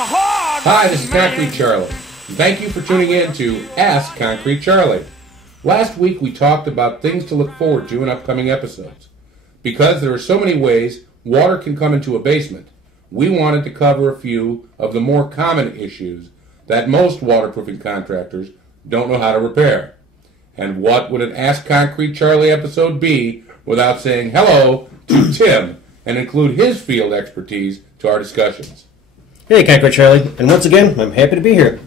Hi, this is Concrete Charlie. Thank you for tuning in to Ask Concrete Charlie. Last week we talked about things to look forward to in upcoming episodes. Because there are so many ways water can come into a basement, we wanted to cover a few of the more common issues that most waterproofing contractors don't know how to repair. And what would an Ask Concrete Charlie episode be without saying hello to Tim and include his field expertise to our discussions? Hey, Concrete Charlie, and once again, I'm happy to be here.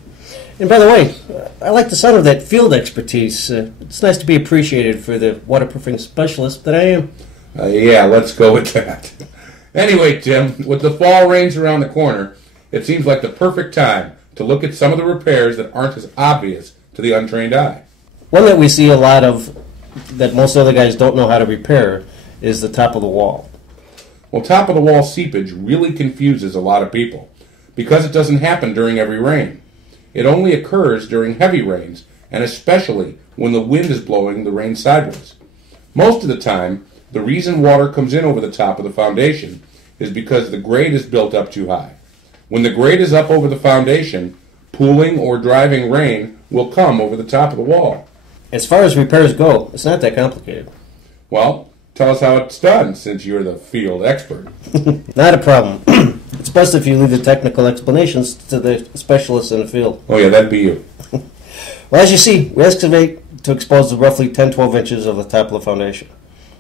And by the way, I like the sound of that field expertise. It's nice to be appreciated for the waterproofing specialist that I am. Yeah, let's go with that. Anyway, Tim, with the fall rains around the corner, it seems like the perfect time to look at some of the repairs that aren't as obvious to the untrained eye. One that we see a lot of that most other guys don't know how to repair is the top of the wall. Well, top of the wall seepage really confuses a lot of people because it doesn't happen during every rain. It only occurs during heavy rains, and especially when the wind is blowing the rain sideways. Most of the time, the reason water comes in over the top of the foundation is because the grade is built up too high. When the grade is up over the foundation, pooling or driving rain will come over the top of the wall. As far as repairs go, it's not that complicated. Well, tell us how it's done, since you're the field expert. Not a problem. It's best if you leave the technical explanations to the specialists in the field. Oh yeah, that'd be you. Well, as you see, we excavate to expose the roughly 10-12 inches of the top of the foundation.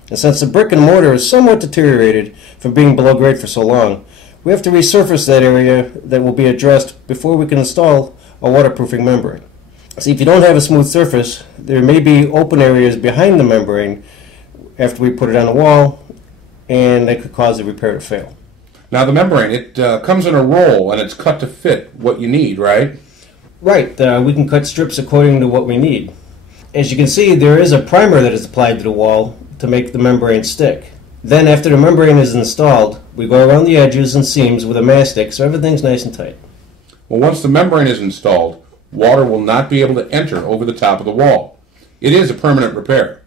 And since the brick and mortar is somewhat deteriorated from being below grade for so long, we have to resurface that area that will be addressed before we can install a waterproofing membrane. See, if you don't have a smooth surface, there may be open areas behind the membrane after we put it on the wall, and that could cause the repair to fail. Now the membrane, it comes in a roll and it's cut to fit what you need, right? Right, we can cut strips according to what we need. As you can see, there is a primer that is applied to the wall to make the membrane stick. Then after the membrane is installed, we go around the edges and seams with a mastic so everything's nice and tight. Well, once the membrane is installed, water will not be able to enter over the top of the wall. It is a permanent repair.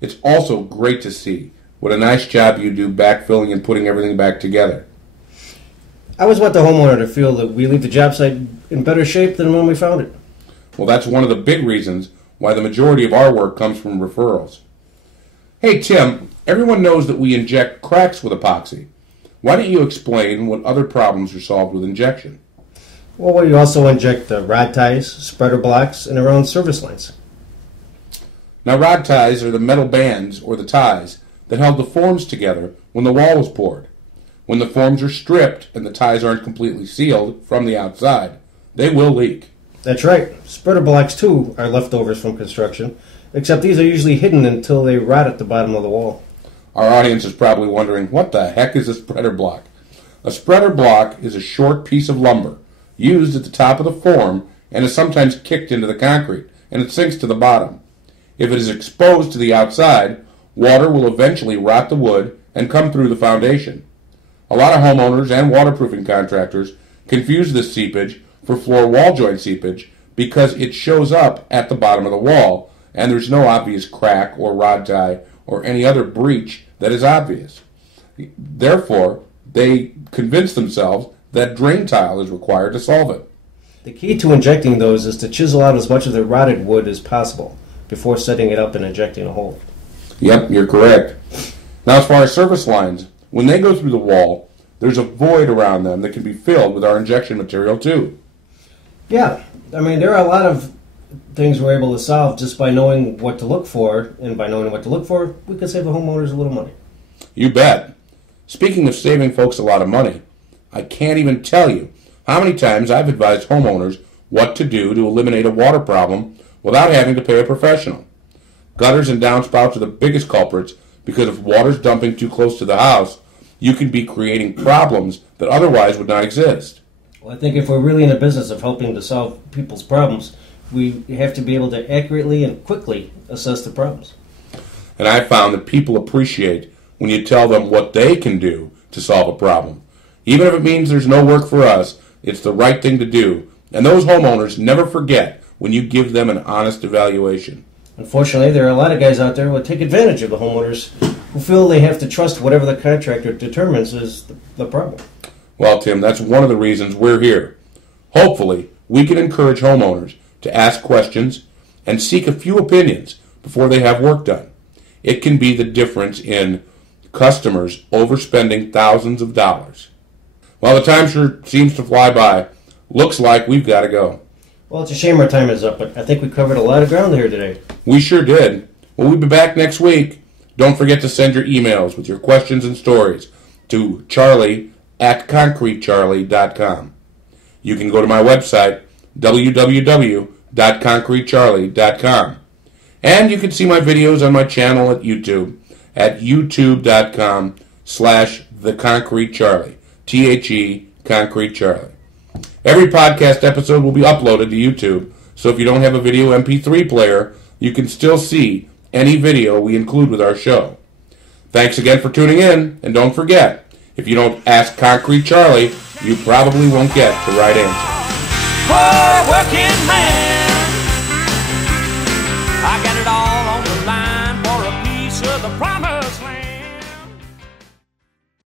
It's also great to see what a nice job you do backfilling and putting everything back together. I always want the homeowner to feel that we leave the job site in better shape than when we found it. Well, that's one of the big reasons why the majority of our work comes from referrals. Hey, Tim, everyone knows that we inject cracks with epoxy. Why don't you explain what other problems are solved with injection? Well, we also inject rod ties, spreader blocks, and around service lines. Now, rod ties are the metal bands or the ties that held the forms together when the wall was poured. When the forms are stripped and the ties aren't completely sealed from the outside, they will leak. That's right. Spreader blocks, too, are leftovers from construction, except these are usually hidden until they rot at the bottom of the wall. Our audience is probably wondering, what the heck is a spreader block? A spreader block is a short piece of lumber used at the top of the form and is sometimes kicked into the concrete, and it sinks to the bottom. If it is exposed to the outside, water will eventually rot the wood and come through the foundation. A lot of homeowners and waterproofing contractors confuse this seepage for floor wall joint seepage because it shows up at the bottom of the wall and there's no obvious crack or rod tie or any other breach that is obvious. Therefore, they convince themselves that drain tile is required to solve it. The key to injecting those is to chisel out as much of the rotted wood as possible before setting it up and injecting a hole. Yep, you're correct. Now, as far as service lines, when they go through the wall, there's a void around them that can be filled with our injection material too. Yeah, I mean, there are a lot of things we're able to solve just by knowing what to look for, and by knowing what to look for, we can save the homeowners a little money. You bet. Speaking of saving folks a lot of money, I can't even tell you how many times I've advised homeowners what to do to eliminate a water problem without having to pay a professional. Gutters and downspouts are the biggest culprits because if water's dumping too close to the house, you can be creating problems that otherwise would not exist. Well, I think if we're really in the business of helping to solve people's problems, we have to be able to accurately and quickly assess the problems. And I found that people appreciate when you tell them what they can do to solve a problem. Even if it means there's no work for us, it's the right thing to do. And those homeowners never forget when you give them an honest evaluation. Unfortunately, there are a lot of guys out there who take advantage of the homeowners who feel they have to trust whatever the contractor determines is the problem. Well, Tim, that's one of the reasons we're here. Hopefully, we can encourage homeowners to ask questions and seek a few opinions before they have work done. It can be the difference in customers overspending thousands of dollars. Well, the time sure seems to fly by. Looks like we've got to go. Well, it's a shame our time is up, but I think we covered a lot of ground here today. We sure did. Well, we'll be back next week. Don't forget to send your emails with your questions and stories to charlie@concretecharlie.com. You can go to my website, www.concretecharlie.com. And you can see my videos on my channel at YouTube at youtube.com/theconcretecharlie. THE Concrete Charlie. Every podcast episode will be uploaded to YouTube, so if you don't have a video MP3 player, you can still see any video we include with our show. Thanks again for tuning in, and don't forget, if you don't ask Concrete Charlie, you probably won't get the right answer. Hard working man.